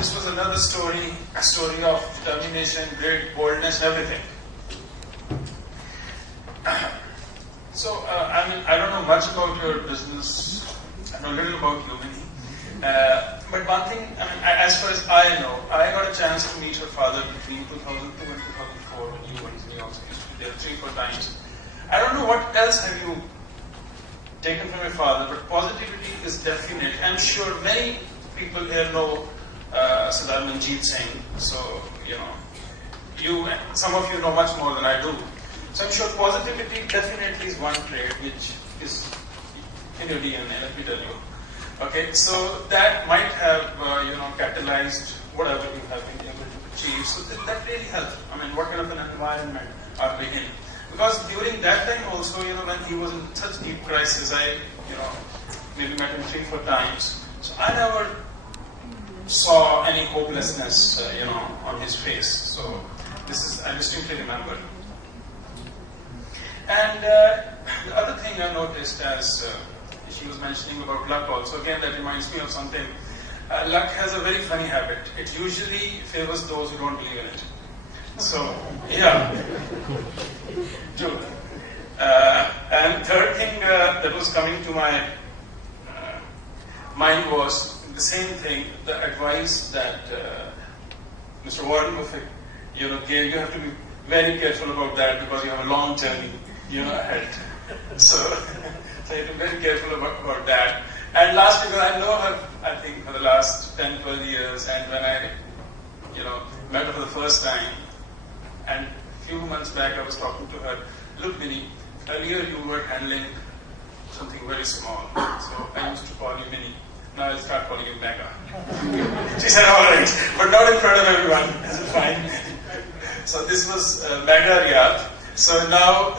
this was another story, a story of determination, great boldness, everything. So, I don't know much about your business. I know little about you, maybe. But one thing, as far as I know, I got a chance to meet your father between 2002 and 2004 when you went to me also. Used to be there 3-4 times. I don't know what else have you taken from your father, but positivity is definite. I'm sure many people here know Sardar Manjeet Singh. So, some of you know much more than I do. So I'm sure positivity definitely is one trait which is in your DNA, let me tell you. Okay, so that might have, catalyzed whatever you have been able to achieve. So that really helps. What kind of an environment are we in? Because during that time also, when he was in such deep crisis, I, maybe met him 3-4 times. So I never saw any hopelessness, on his face. So I distinctly remember. And the other thing I noticed as she was mentioning about luck also, again that reminds me of something. Luck has a very funny habit. It usually favors those who don't believe in it. So, yeah. True. And third thing that was coming to my mind was the same thing, the advice that Mr. Warren Buffett gave. You have to be very careful about that because you have a long journey ahead. So you have to be very careful about that. And last year, I know her, I think, for the last 10-12 years, and when I, met her for the first time, and a few months back I was talking to her, look, Minnie, earlier you were handling something very small, so I used to call you Minnie. Now I'll start calling you Mega. She said, all right, but not in front of everyone. Is it fine? So this was Mega Riyadh. So now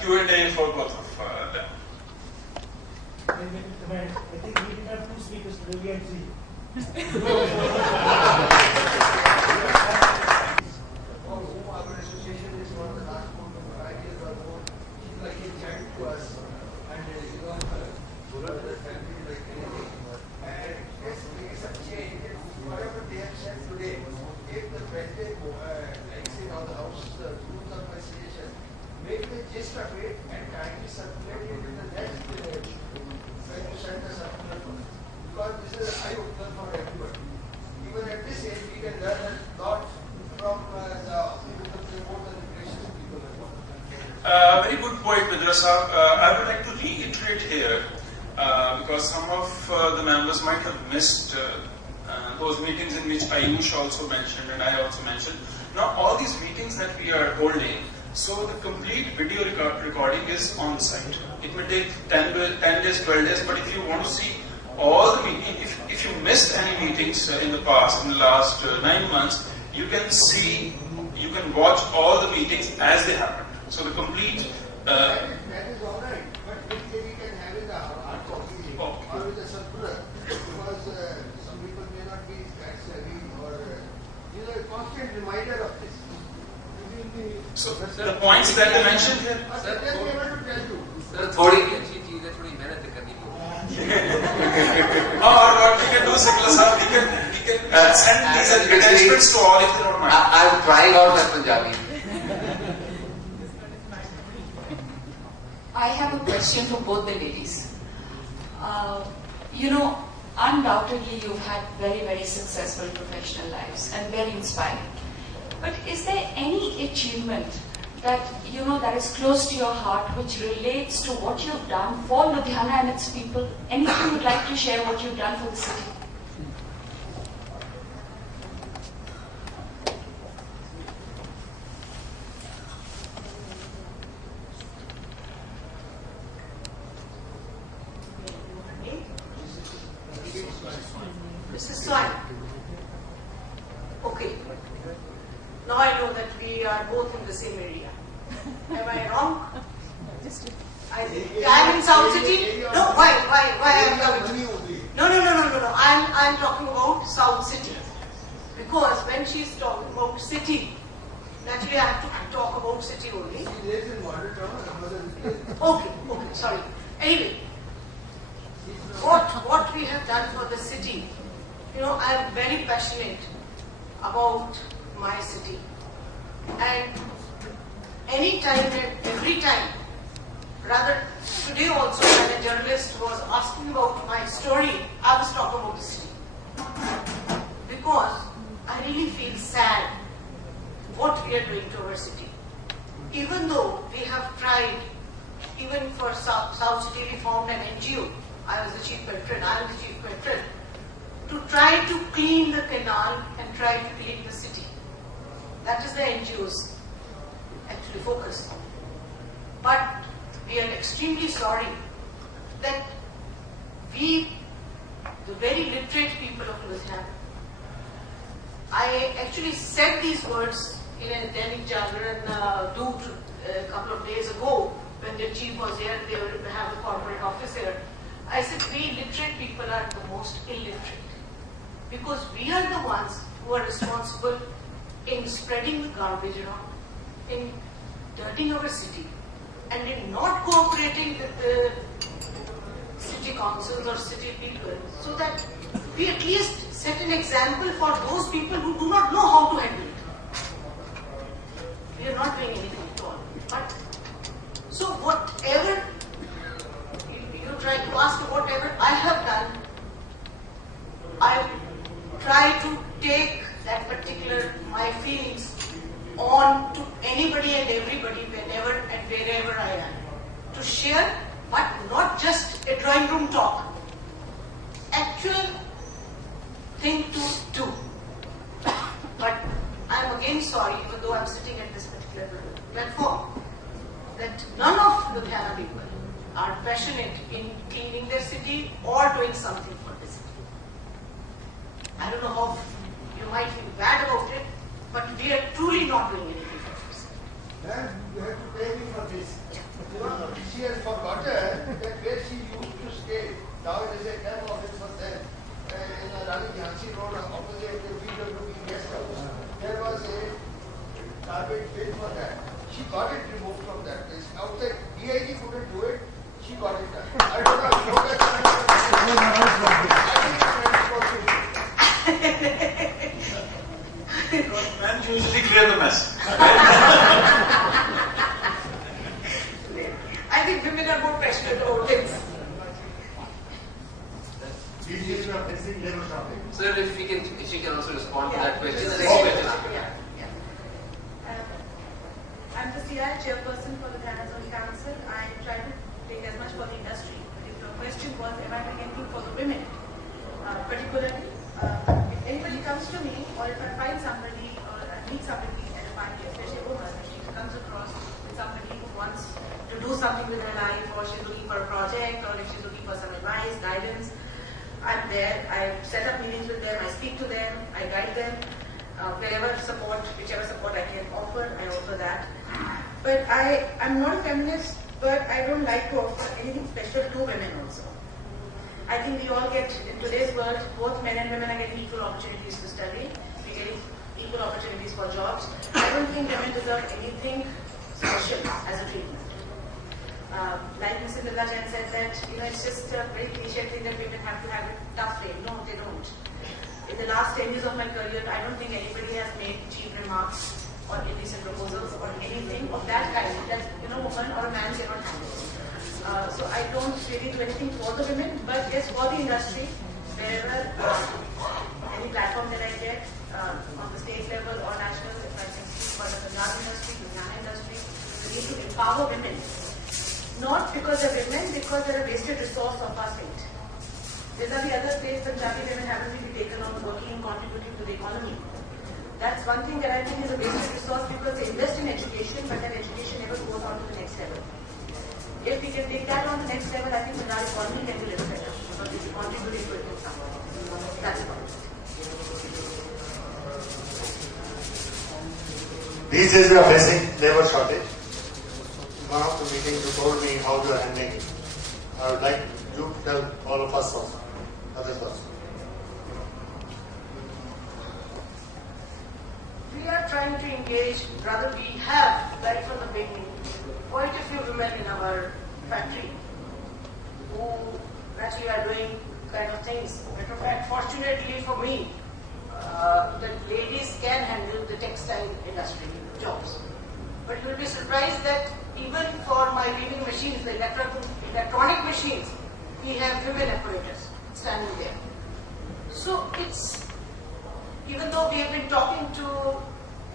Q&A for both of them. I think we didn't have 2 speakers today, we had 3. Our association is one of the last 4 years or more. She's like a child to us. And the family like anything. And it's a change. Whatever they have said today, if the president, like say now the House, the rules of association, make the gist of it and kindly circulate it in the next to send the circular to us. Because this is an eye-opener for everybody. Even at this age, we can learn a lot from the more than the gracious people. Very good point, Madrasa. I would like to reiterate here, because some of the members might have missed those meetings in which Ayush also mentioned and I also mentioned. Now, all these meetings that we are holding, so the complete video recording is on site. It may take 10 days, 12 days, but if you want to see all the meetings, if you missed any meetings in the past, in the last 9 months, you can watch all the meetings as they happen. So the complete... that is all right, but if we can have it hard copy or with a circular, because some people may not be that savvy or, a constant reminder of this. So the points that I mentioned here... Sir, they'll be able to tell you. Sir थोड़ी अच्छी चीज है, थोड़ी मेहनत करनी पड़ेगी. Or we can do Sikla sir, we can send these attachments to all if they don't mind. I'm trying out my Punjabi. I have a question for both the ladies. Undoubtedly you've had very, very successful professional lives and very inspiring. But is there any achievement that that is close to your heart, which relates to what you've done for Ludhiana and its people? Anything you'd like to share what you've done for the city? Mrs. Swan. Okay. Now I know that we are both in the same area. Am I wrong? I am in South City. No, why I am coming? No. I'm talking about South City. Because when she's talking about city, naturally I have to talk about city only. Okay, sorry. Anyway, what we have done for the city I'm very passionate about my city. And any time and every time, rather today also when a journalist was asking about my story, I was talking about the city. Because I really feel sad what we are doing to our city. Even though we have tried, even for South City we formed an NGO, I was the chief patron, I am the chief patron, to try to clean the canal and try to clean the city. That is the NGO's actually focus. But we are extremely sorry that we, the very literate people of Ludhiana, I actually said these words in a Dainik Jagran Doot a couple of days ago when the chief was here, they would have a corporate office here. I said, we literate people are the most illiterate because we are the ones who are responsible in spreading the garbage around, in dirtying our city, and in not cooperating with the city councils or city people, so that we at least set an example for those people who do not know how to handle it. We are not doing anything at all. But so whatever you try to ask, whatever I have done, I try to take that particular my feelings on to anybody and everybody whenever and wherever I am to share, but not just a drawing room talk. Actual thing to do. But I am again sorry, even though I am sitting at this particular platform, that none of the Ludhiana people are passionate in cleaning their city or doing something for the city. I don't know how you might feel bad about it, but we are truly not doing anything for this. Ma'am, you have to pay me for this. She has forgotten that where she used to stay. Now it is a camp office for them. In the Rani Jhansi Road, opposite the BWB guest house. There was a garbage bin for that. She got it removed from that place. Outside, DIG couldn't do it. She got it done. I don't know how that Men usually clear the mess. I think women are more passionate about things. Sir, if she can also respond to that question. The Yeah. next question. I'm the CI chairperson for the Ludhiana Zone Council. I try to take as much for the industry. But if your question was, am I doing anything for the women? Particularly, if anybody comes to me, or if I find somebody, or I meet somebody at a party, especially a woman, if she comes across with somebody who wants to do something with her life, or she's looking for a project, or if she's looking for some advice, guidance, I'm there. I set up meetings with them, I speak to them, I guide them. Wherever support, whichever support I can offer, I offer that. But I'm not a feminist, but I don't like to offer anything special to women also. I think we all get, in today's world, both men and women are getting equal opportunities to study. We're getting equal opportunities for jobs. I don't think women deserve anything special as a treatment. Like Mr. Nirla Jain said that, it's just a very cliche thing that women have to have a tough day. No, they don't. In the last 10 years of my career, I don't think anybody has made cheap remarks or indecent proposals or anything of that kind that a woman or a man cannot handle. So I don't really do anything for the women, but yes, for the industry, wherever any platform that I get on the state level or national, if I can speak for the Punjab industry, Ludhiana industry, we need to empower women. Not because they're women, because they're a wasted resource of our state. These are the other states Punjabi women haven't really taken on working and contributing to the economy. That's one thing that I think is a wasted resource because they invest in education, but that education never goes on to the next level. If we can take that on the next level, I think the economy can be a little better because we'll be contributing to it in some way. That's about it. These days we are facing labor shortage. In one of the meetings you told me how you are handling it. I would like you to tell all of us also. Others also. We are trying to engage, rather we have, right from the beginning, quite a few women in our factory who actually are doing kind of things. Matter of fact, fortunately for me, the ladies can handle the textile industry jobs. But you will be surprised that even for my weaving machines, the electronic machines, we have women operators standing there. So it's, even though we have been talking to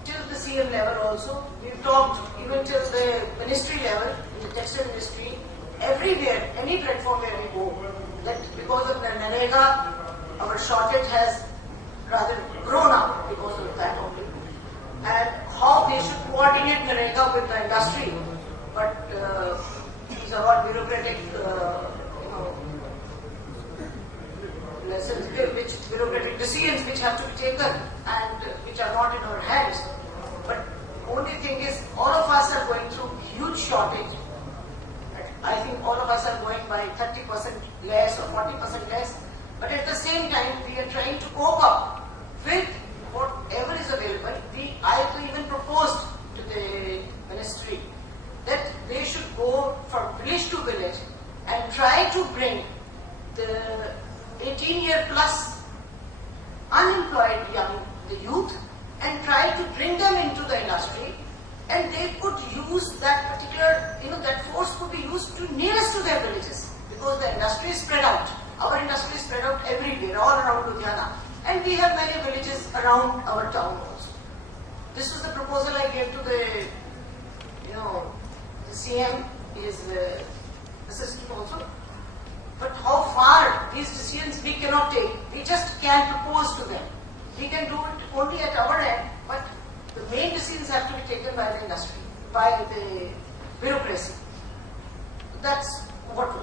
till the CM level also, we've talked even till the ministry level, in the textile industry, everywhere, any platform where we go, that because of the NREGA, our shortage has rather grown up because of that only. And how they should coordinate NREGA with the industry, but these are all bureaucratic, lessons, bureaucratic decisions which have to be taken and which are not in our hands. But only thing is, all of us are going through huge shortage. I think all of us are going by 30% less or 40% less. But at the same time, we are trying to cope up with whatever is available. I even proposed to the ministry that they should go from village to village and try to bring the 18-year plus unemployed the youth and try to bring them into the industry, and they could use that particular, that force could be used to nearest to their villages, because the industry is spread out. Our industry is spread out everywhere, all around Ludhiana, and we have many villages around our town also. This was the proposal I gave to the CM, his assistant also. But how far these decisions we cannot take, we just can propose to them. We can do it only at our end, but the main decisions have to be taken by the industry, by the bureaucracy. That's what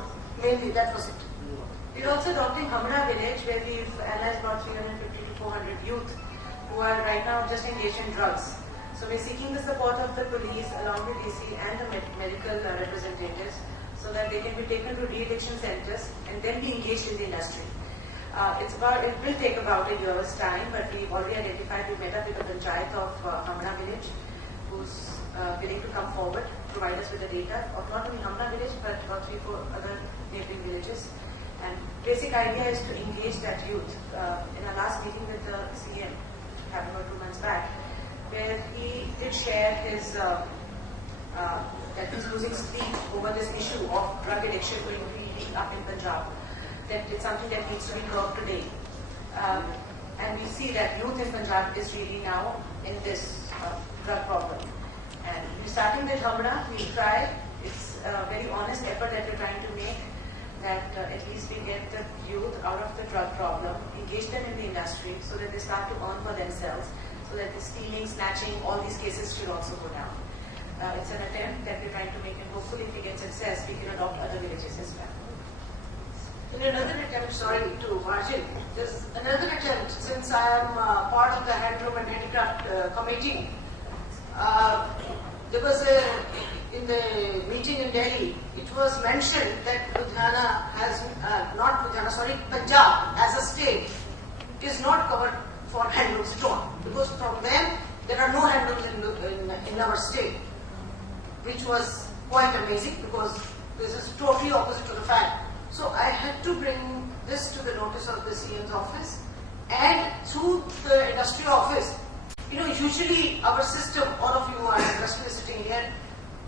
mainly, that was it. We're also adopting Hamra village, where we've analyzed about 350 to 400 youth who are right now just engaged in drugs. So we're seeking the support of the police along with DC and the medical representatives so that they can be taken to re-addiction centers and then be engaged in the industry. It will take about a year's time, but we've already identified, we met up with the Panchayat of Hamra village, who's willing to come forward, provide us with the data of not only Hamra village, but about 3-4 other neighboring villages. And basic idea is to engage that youth. In our last meeting with the CM, happened about 2 months back, where he did share his that he's losing sleep over this issue of drug addiction going really up in Punjab. That it's something that needs to be curbed today. And we see that youth in Punjab is really now in this drug problem. And we're starting with Hamra, we'll try. It's a very honest effort that we're trying to make, that at least we get the youth out of the drug problem, engage them in the industry so that they start to earn for themselves, so that the stealing, snatching, all these cases should also go down. It's an attempt that we're trying to make, and hopefully if we get success, we can adopt other villages as well. In another attempt, sorry to margin, there's another attempt, since I am part of the Handloom and Handicraft Committee. There was in the meeting in Delhi, it was mentioned that Ludhiana has, Punjab as a state is not covered for handlooms at all, because from them there are no handlooms in our state, which was quite amazing, because this is totally opposite to the fact. So I had to bring this to the notice of the CM's office and through the industry office. Usually our system, all of you are industrially sitting here,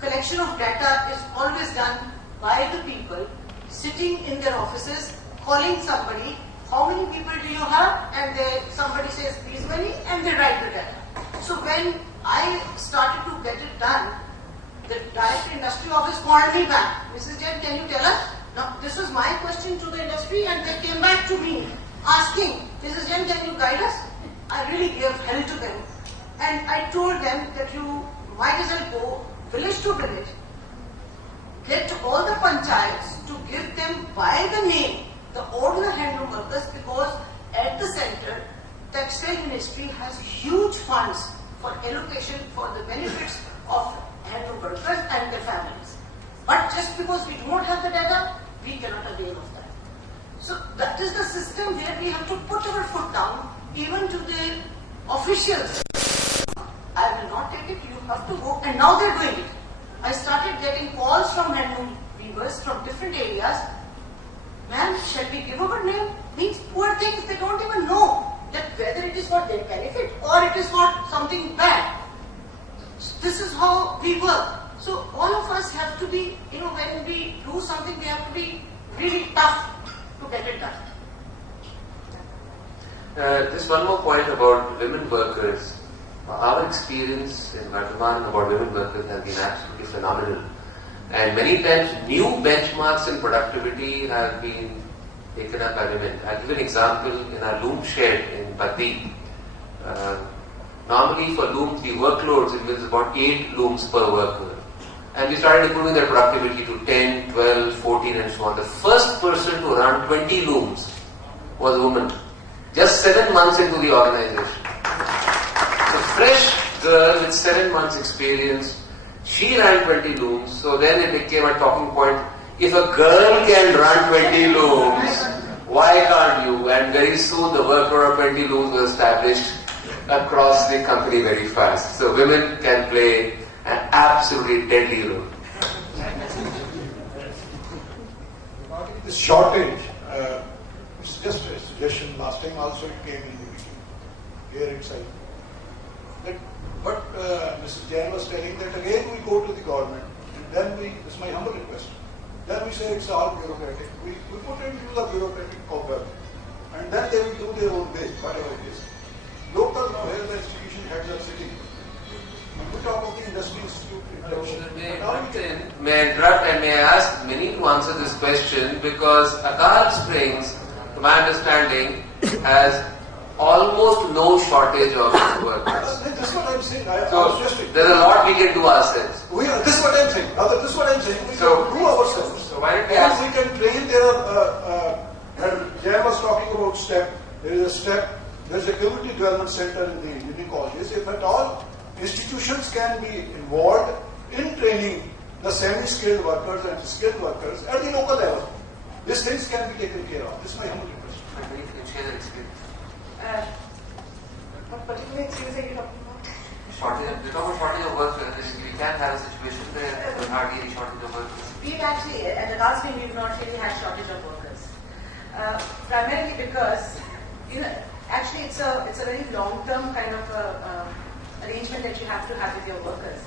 collection of data is always done by the people sitting in their offices, calling somebody, how many people do you have? And somebody says these many, and they write the data. So when I started to get it done, the director industry office called me back. Mrs. Jain, can you tell us? Now, this was my question to the industry, and they came back to me asking, Mrs. Jain, can you guide us? I really gave hell to them. And I told them that you might as well go village to village, get all the panchayats to give them by the name the ordinary handloom workers, because at the center, textile ministry has huge funds for allocation for the benefits of handloom workers and their families. But just because we don't have the data, we cannot avail of that. So that is the system where we have to put our foot down, even to the officials. I will not take it, you have to go, and now they're doing it. I started getting calls from handloom weavers from different areas. Ma'am, shall we give our name? Means poor things, they don't even know that whether it is for their benefit or it is for something bad. This is how we work. So all of us have to be, when we do something, we have to be really tough to get it done. Just one more point about women workers. Our experience in Guatemalan about women workers has been absolutely phenomenal. And many times new benchmarks in productivity have been taken up by women. I'll give an example in our loom shed in Bati. Normally for looms, the workloads, it was about 8 looms per worker. And we started improving their productivity to 10, 12, 14 and so on. The first person to run 20 looms was a woman. Just 7 months into the organization. A fresh girl with 7 months experience, she ran 20 looms. So then it became a talking point. If a girl can run 20 looms, why can't you? And very soon the workload of 20 looms was established across the company very fast. So women can play an absolutely deadly role. Regarding this shortage, it's just a suggestion. Last time also it came in the meeting here itself. But Mrs. Jain was telling that again we go to the government and then this is my humble request, then we say it's all bureaucratic. We put it into the bureaucratic cobweb and then they will do their own way, whatever it is. Local, where the institution heads are sitting. We talk about the industry institute introduction. May I interrupt and may I ask Minnie to answer this question, because Akal Springs, to my understanding, has almost no shortage of workers. This is what I'm saying. So there's a lot we can do ourselves. This is what I'm saying. This is what I'm saying. We can do ourselves. So why don't we ask? We can train Jay was talking about STEP. There is a STEP. There's a community development center in the uni colleges. If at all, institutions can be involved in training the semi-skilled workers and skilled workers at the local level. These things can be taken care of. This is my humble request. You can share that experience. What particular experience are you talking about? We're talking about shortage of workers. We can have a situation where there's hardly any shortage of workers. We've actually, at the last meeting, we've not really had shortage of workers. Primarily because, actually it's a very long-term kind of arrangement that you have to have with your workers.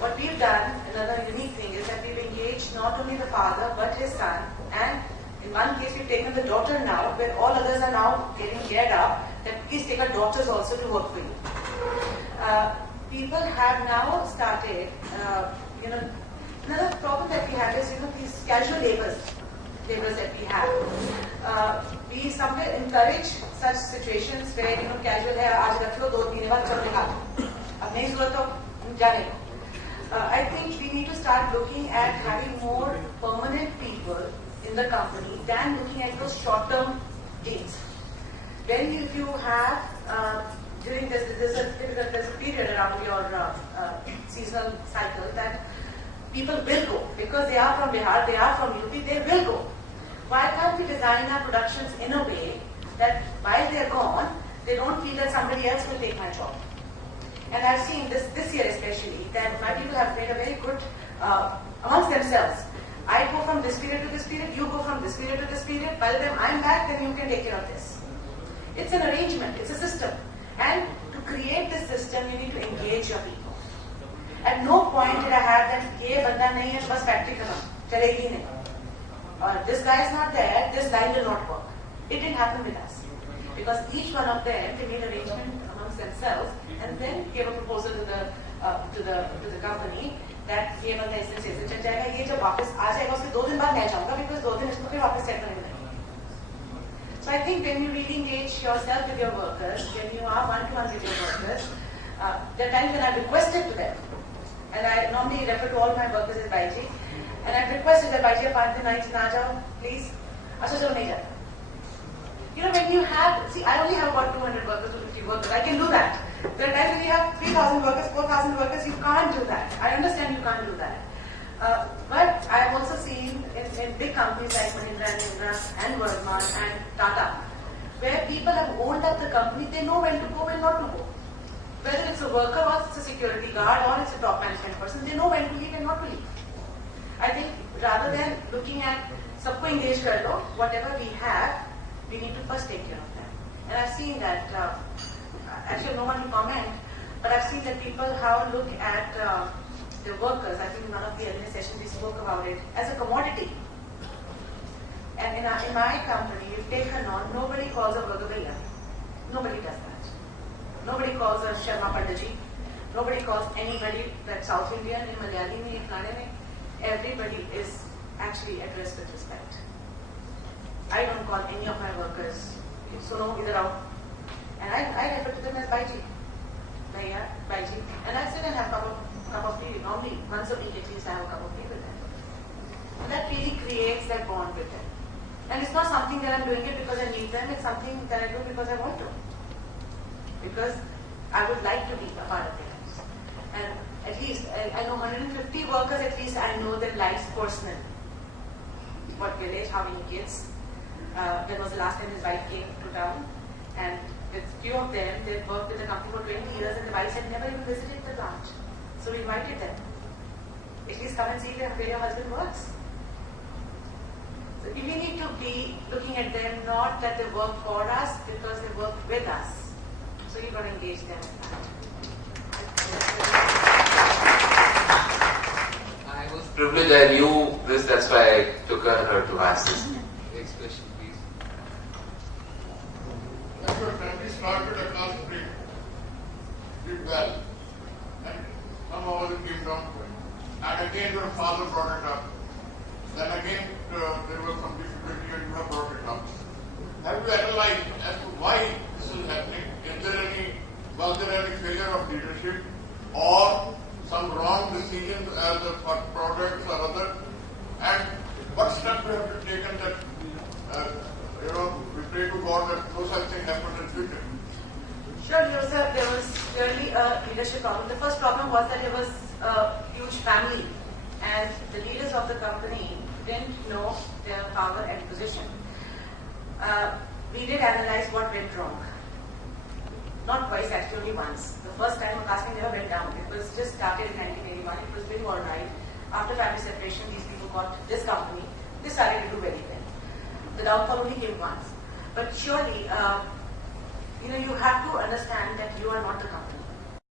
What we've done, another unique thing, is that we've engaged not only the father but his son, and in one case we've taken the daughter now, where all others are now getting geared up, that please take our daughters also to work for you. People have now started, another problem that we have is, these casual laborers that we have. We somewhere encourage such situations where, casual hai, aaj rakh lo, 2 महीने बाद चल निकाल. अब नहीं जरूरत तो जाने दो. I think we need to start looking at having more permanent people in the company than looking at those short-term gains. Then if you have, during there's a period around your seasonal cycle that people will go, because they are from Bihar, they are from UP, they will go. Why can't we design our productions in a way that while they're gone, they don't feel that somebody else will take my job? And I've seen this year especially, that my people have made a very good, amongst themselves. I go from this period to this period, you go from this period to this period, by the time I'm back, then you can take care of this. It's an arrangement, it's a system. And to create this system, you need to engage your people. At no point did I have that, ye banda nahi hai, bas factory ka naam, chalegi nahi. Or this guy is not there, this line will not work. It didn't happen with us. Because each one of them, they made arrangement amongst themselves and then gave a proposal to the company that ये बंदा ऐसे चल जाएगा, ये जब वापस आ जाएगा उसके 2 दिन बाद मैं जाऊँगा, because 2 दिन इसको फिर वापस सेट करने लगेंगे. So I think when you really engage yourself with your workers, when you are one-to-one with your workers, there are times when I've requested to them, and I normally refer to all my workers as Baiji, and I've requested that Baiji, 5 दिन nights ना जाओ, please. अच्छा चलो नहीं जाता. When you have, see, I only have about 200 workers, 250 workers. I can do that. There are times when you have 3,000 workers, 4,000 workers, you can't do that. I understand you can't do that. But I have also seen in big companies like Mahindra and Indra and Worldmark and Tata, where people have owned up the company, they know when to go, when not to go. Whether it's a worker or it's a security guard or it's a top management person, they know when to leave and not to leave. I think rather than looking at सबको engage कर लो. Whatever we have, we need to first take care of them. And I've seen that. Actually, no one will comment, but I've seen that people how look at the workers. I think in one of the earlier sessions we spoke about it as a commodity. And in my company, we've taken on, nobody calls a worker Bhaiya. Nobody does that. Nobody calls a Sharma Pandaji. Nobody calls anybody that's South Indian, in Malayali, in Kannada. Everybody is actually addressed with respect. I don't call any of my workers, Suno, idhar aao. And I refer to them as Baiji. Bhaiya, Baiji. And I sit and have a cup of tea. Normally, once a week at least I have a cup of tea with them. And that really creates that bond with them. And it's not something that I'm doing it because I need them, it's something that I do because I want to. Because I would like to be a part of their lives. And at least, I know 150 workers, at least I know their lives personally. What village, how many kids. When was the last time his wife came to town? And with few of them, they'd worked with the company for 20 years and the wife had never even visited the branch. So we invited them. At least come and see where your husband works. So we need to be looking at them not that they work for us, because they work with us. So you've got to engage them in that. I was privileged, I knew this, that's why I took her to ask this. Next question, please. Your family started a class 3, did well, and somehow it came down to it. And again your father brought it up. Then again there was some difficulty and you have brought it up. Have you analyzed as to why this is happening? Was there any failure of leadership or some wrong decisions as for products or other? And what steps you have to taken that we pray to God that no such thing happens in future? Sure, sir. There was clearly a leadership problem. The first problem was that there was a huge family, and the leaders of the company didn't know their power and position. We did analyze what went wrong. Not twice, actually, only once. The first time casting never went down. It was just started in 1981. It was doing all right. After family separation, these people got this company. They started to do very well. The downfall only came once. But surely, you have to understand that you are not the company.